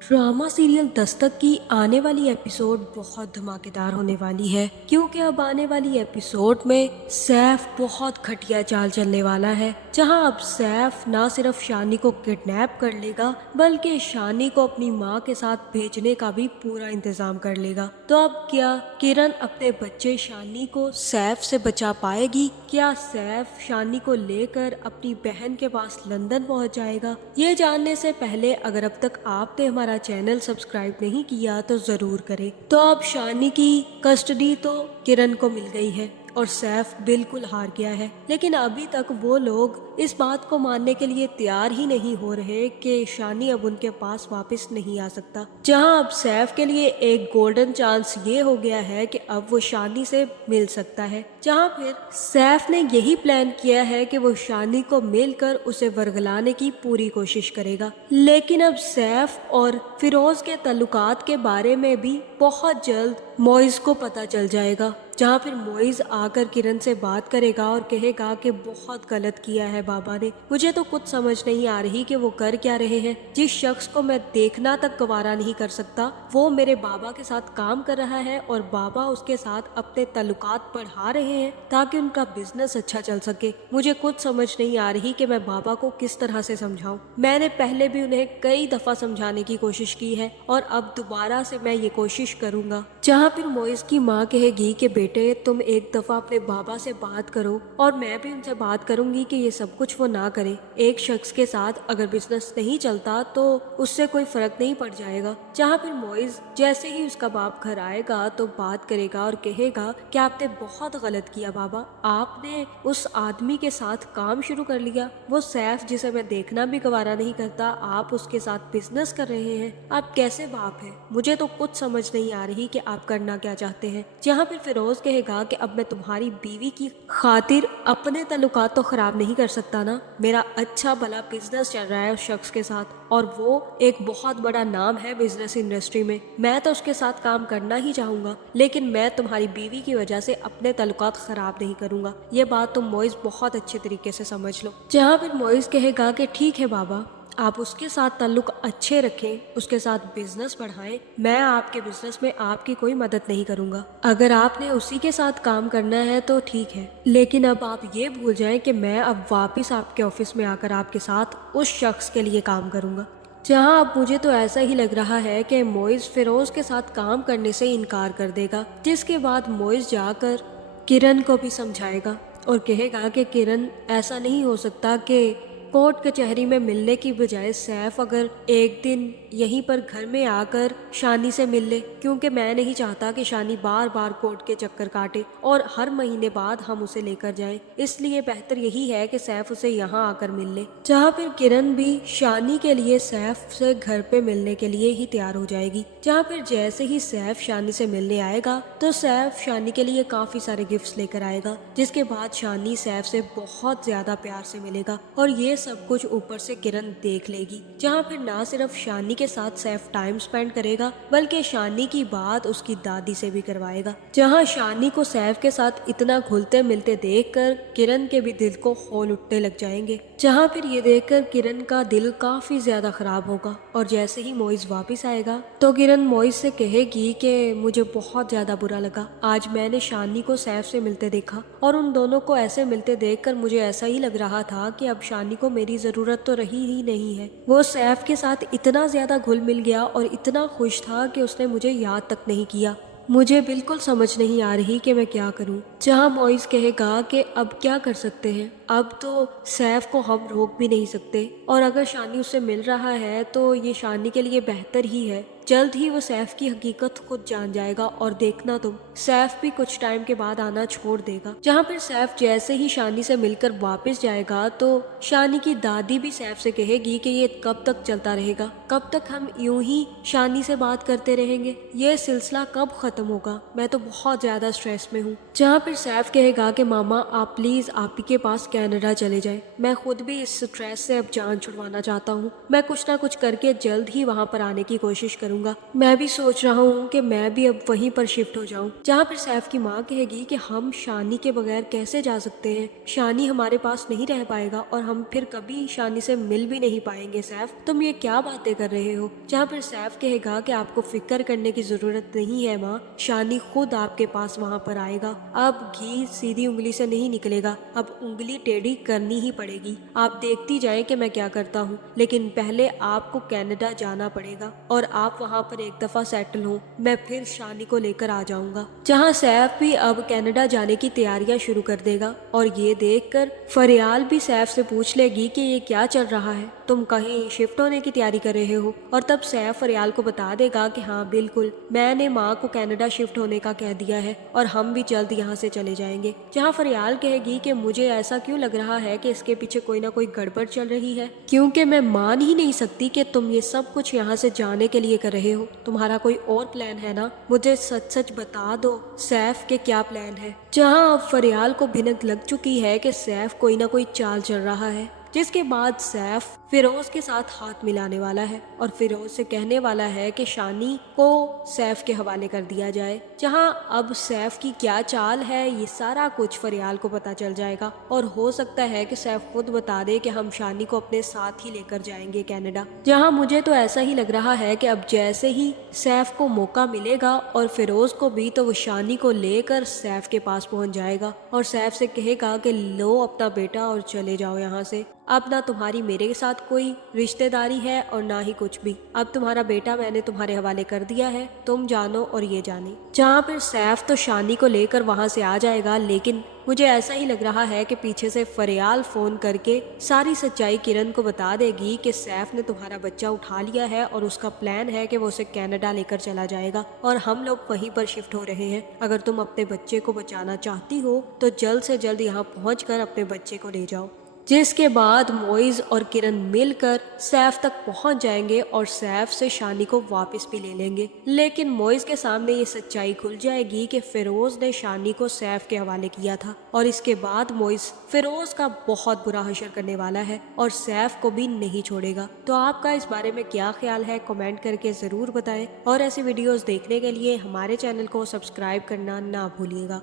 Drama serial Dastak की आने वाली एपिसोड बहुत धमाकेदार होने वाली है, क्योंकि अब आने वाली एपिसोड में सैफ बहुत घटिया चाल चलने वाला है। जहां अब सैफ ना सिर्फ शानी को किडनैप कर लेगा, बल्कि शानी को अपनी माँ के साथ भेजने का भी पूरा इंतजाम कर लेगा। तो अब क्या किरण अपने बच्चे शानी को सैफ से बचा पाएगी? क्या सैफ शानी को लेकर अपनी बहन के पास लंदन पहुंच जाएगा? ये जानने से पहले अगर अब तक आपने हमारा चैनल सब्सक्राइब नहीं किया तो जरूर करें। तो अब शानी की कस्टडी तो किरण को मिल गई है और सैफ बिल्कुल हार गया है, लेकिन अभी तक वो लोग इस बात को मानने के लिए तैयार ही नहीं हो रहे कि शानी अब उनके पास वापस नहीं आ सकता। जहां अब सैफ के लिए एक गोल्डन चांस ये हो गया है कि अब वो शानी से मिल सकता है। जहां फिर सैफ ने यही प्लान किया है कि वो शानी को मिलकर उसे वर्गलाने की पूरी कोशिश करेगा। लेकिन अब सैफ और फिरोज के ताल्लुकात के बारे में भी बहुत जल्द मोइज को पता चल जाएगा। जहाँ फिर मोइज आकर किरण से बात करेगा और कहेगा कि बहुत गलत किया है बाबा ने। मुझे तो कुछ समझ नहीं आ रही कि वो कर क्या रहे हैं। जिस शख्स को मैं देखना तक गवारा नहीं कर सकता, वो मेरे बाबा के साथ काम कर रहा है और बाबा उसके साथ अपने ताल्लुकात बढ़ा रहे हैं ताकि उनका बिजनेस अच्छा चल सके। मुझे कुछ समझ नहीं आ रही कि मैं बाबा को किस तरह से समझाऊं। मैंने पहले भी उन्हें कई दफा समझाने की कोशिश की है और अब दोबारा से मैं ये कोशिश करूंगा। जहाँ फिर मोइज की माँ कहेगी कि बेटे तुम एक दफा अपने बाबा से बात करो और मैं भी उनसे बात करूंगी कि ये सब कुछ वो ना करे। एक शख्स के साथ अगर बिजनेस नहीं चलता तो उससे कोई फर्क नहीं पड़ जाएगा। जहाँ फिर मोइज जैसे ही उसका बाप घर आएगा तो बात करेगा और कहेगा कि आपने बहुत गलत किया बाबा, आपने उस आदमी के साथ काम शुरू कर लिया। वो सैफ जिसे मैं देखना भी गवारा नहीं करता, आप उसके साथ बिजनेस कर रहे हैं। आप कैसे बाप है? मुझे तो कुछ समझ नहीं आ रही कि आप करना क्या चाहते हैं। जहाँ फिर फिरोज कहेगा कि अब मैं तुम्हारी बीवी की खातिर अपने ताल्लुकात तो खराब नहीं कर सकता ना। मेरा अच्छा भला बिजनेस चल रहा है उस शख्स के साथ और वो एक बहुत बड़ा नाम है बिजनेस इंडस्ट्री में। मैं तो उसके साथ काम करना ही चाहूंगा, लेकिन मैं तुम्हारी बीवी की वजह से अपने ताल्लुकात खराब नहीं करूंगा। ये बात तुम मोइज बहुत अच्छे तरीके से समझ लो। जहाँ फिर मोइज कहेगा कि ठीक है बाबा, आप उसके साथ ताल्लुक अच्छे रखें, उसके साथ बिजनेस बढ़ाएं। मैं आपके बिजनेस में आपकी कोई मदद नहीं करूंगा। अगर आपने उसी के साथ काम करना है तो ठीक है, लेकिन अब आप ये भूल जाएं कि मैं अब वापस आपके ऑफिस में आकर आपके साथ उस शख्स के लिए काम करूंगा। जहां अब मुझे तो ऐसा ही लग रहा है कि मोइज फिरोज के साथ काम करने से इनकार कर देगा, जिसके बाद मोइज जाकर किरण को भी समझाएगा और कहेगा कि किरण, ऐसा नहीं हो सकता कि कोर्ट कचहरी में मिलने की बजाय सैफ अगर एक दिन यहीं पर घर में आकर शानी से मिल ले, क्योंकि मैं नहीं चाहता कि शानी बार बार कोर्ट के चक्कर काटे और हर महीने बाद हम उसे लेकर जाएं। इसलिए बेहतर यही है कि सैफ उसे यहाँ आकर मिल ले। जहाँ फिर किरण भी शानी के लिए सैफ से घर पे मिलने के लिए ही तैयार हो जाएगी। जहाँ फिर जैसे ही सैफ शानी से मिलने आएगा तो सैफ शानी के लिए काफी सारे गिफ्ट्स लेकर आएगा, जिसके बाद शानी सैफ से बहुत ज्यादा प्यार से मिलेगा और ये सब कुछ ऊपर से किरण देख लेगी। जहाँ फिर ना सिर्फ शानी के साथ सैफ टाइम स्पेंड करेगा, बल्कि शानी की बात उसकी दादी से भी करवाएगा। जहाँ शानी को सैफ के साथ इतना घुलते मिलते देखकर किरण के भी दिल को होल उठने लग जाएंगे। जहाँ फिर ये देखकर किरण का दिल काफी ज्यादा खराब होगा और जैसे ही मोइज वापस आएगा तो किरण मोइज से कहेगी कि मुझे बहुत ज्यादा बुरा लगा, आज मैंने शानी को सैफ से मिलते देखा और उन दोनों को ऐसे मिलते देखकर मुझे ऐसा ही लग रहा था कि अब शानी को मेरी जरूरत तो रही ही नहीं है। वो सैफ के साथ इतना ज्यादा घुल मिल गया और इतना खुश था कि उसने मुझे याद तक नहीं किया। मुझे बिल्कुल समझ नहीं आ रही कि मैं क्या करूं। जहां मोइज कहेगा कि अब क्या कर सकते हैं, अब तो सैफ को हम रोक भी नहीं सकते और अगर शानी उससे मिल रहा है तो ये शानी के लिए बेहतर ही है। जल्द ही वो सैफ की हकीकत खुद जान जाएगा और देखना तुम, सैफ भी कुछ टाइम के बाद आना छोड़ देगा। जहाँ फिर सैफ जैसे ही शानी से मिलकर वापस जाएगा तो शानी की दादी भी सैफ से कहेगी कि ये कब तक चलता रहेगा, कब तक हम यूं ही शानी से बात करते रहेंगे, ये सिलसिला कब खत्म होगा। मैं तो बहुत ज्यादा स्ट्रेस में हूँ। जहाँ फिर सैफ कहेगा कि मामा आप प्लीज, आपके पास कनाडा चले जाएं। मैं खुद भी इस स्ट्रेस से अब जान छुड़वाना चाहता हूँ। मैं कुछ ना कुछ करके जल्द ही वहाँ पर आने की कोशिश करूंगा। मैं भी सोच रहा हूँ कि मैं भी अब वहीं पर शिफ्ट हो जाऊँ, जहाँ पर सैफ की माँ कहेगी कि हम शानी के बगैर कैसे जा सकते हैं, शानी हमारे पास नहीं रह पाएगा और हम फिर कभी शानी से मिल भी नहीं पाएंगे। सैफ, तुम ये क्या बातें कर रहे हो? जहाँ पर सैफ कहेगा कि आपको फिक्र करने की जरूरत नहीं है माँ, शानी खुद आपके पास वहाँ पर आएगा। अब घी सीधी उंगली से नहीं निकलेगा, अब उंगली टेढ़ी करनी ही पड़ेगी। आप देखती जाएं कि मैं क्या करता हूँ, लेकिन पहले आपको कनाडा जाना पड़ेगा और आप वहाँ पर एक दफा सेटल हो, मैं फिर शानी को लेकर आ जाऊंगा। जहाँ सैफ भी अब कनाडा जाने की तैयारियां शुरू कर देगा और ये देखकर फरियाल भी सैफ से पूछ लेगी कि ये क्या चल रहा है, तुम कहीं शिफ्ट होने की तैयारी कर रहे हो? और तब सैफ फरियाल को बता देगा कि हाँ बिल्कुल, मैंने माँ को कनाडा शिफ्ट होने का कह दिया है और हम भी जल्द यहाँ से चले जाएंगे। जहाँ फरियाल कहेगी कि मुझे ऐसा क्यों लग रहा है कि इसके पीछे कोई ना कोई गड़बड़ चल रही है, क्योंकि मैं मान ही नहीं सकती कि तुम ये सब कुछ यहाँ से जाने के लिए कर रहे हो। तुम्हारा कोई और प्लान है ना? मुझे सच सच बता दो सैफ के क्या प्लान है। जहाँ अब फरियाल को भिनक लग चुकी है कि सैफ कोई ना कोई चाल चल रहा है, जिसके बाद सैफ फिरोज के साथ हाथ मिलाने वाला है और फिरोज से कहने वाला है कि शानी को सैफ के हवाले कर दिया जाए। जहां अब सैफ की क्या चाल है ये सारा कुछ फरियाल को पता चल जाएगा और हो सकता है कि सैफ खुद बता दे कि हम शानी को अपने साथ ही लेकर जाएंगे कनाडा। जहां मुझे तो ऐसा ही लग रहा है कि अब जैसे ही सैफ को मौका मिलेगा और फिरोज को भी, तो वो शानी को लेकर सैफ के पास पहुंच जाएगा और सैफ से कहेगा कि लो अपना बेटा और चले जाओ यहाँ से। अब ना तुम्हारी मेरे साथ कोई रिश्तेदारी है और ना ही कुछ भी। अब तुम्हारा बेटा मैंने तुम्हारे हवाले कर दिया है, तुम जानो और ये जाने। जहाँ पर सैफ तो शानी को लेकर वहां से आ जाएगा, लेकिन मुझे ऐसा ही लग रहा है कि पीछे से फरियाल फोन करके सारी सच्चाई किरण को बता देगी कि सैफ ने तुम्हारा बच्चा उठा लिया है और उसका प्लान है कि वो उसे कनाडा लेकर चला जाएगा और हम लोग वहीं पर शिफ्ट हो रहे हैं। अगर तुम अपने बच्चे को बचाना चाहती हो तो जल्द से जल्द यहाँ पहुंचकर अपने बच्चे को ले जाओ। जिसके बाद मोइज और किरण मिलकर सैफ तक पहुंच जाएंगे और सैफ से शानी को वापस भी ले लेंगे। लेकिन मोइज के सामने ये सच्चाई खुल जाएगी कि फिरोज ने शानी को सैफ के हवाले किया था और इसके बाद मोइज फिरोज का बहुत बुरा हशर करने वाला है और सैफ को भी नहीं छोड़ेगा। तो आपका इस बारे में क्या ख्याल है, कमेंट करके जरूर बताएं और ऐसी वीडियोस देखने के लिए हमारे चैनल को सब्सक्राइब करना ना भूलिएगा।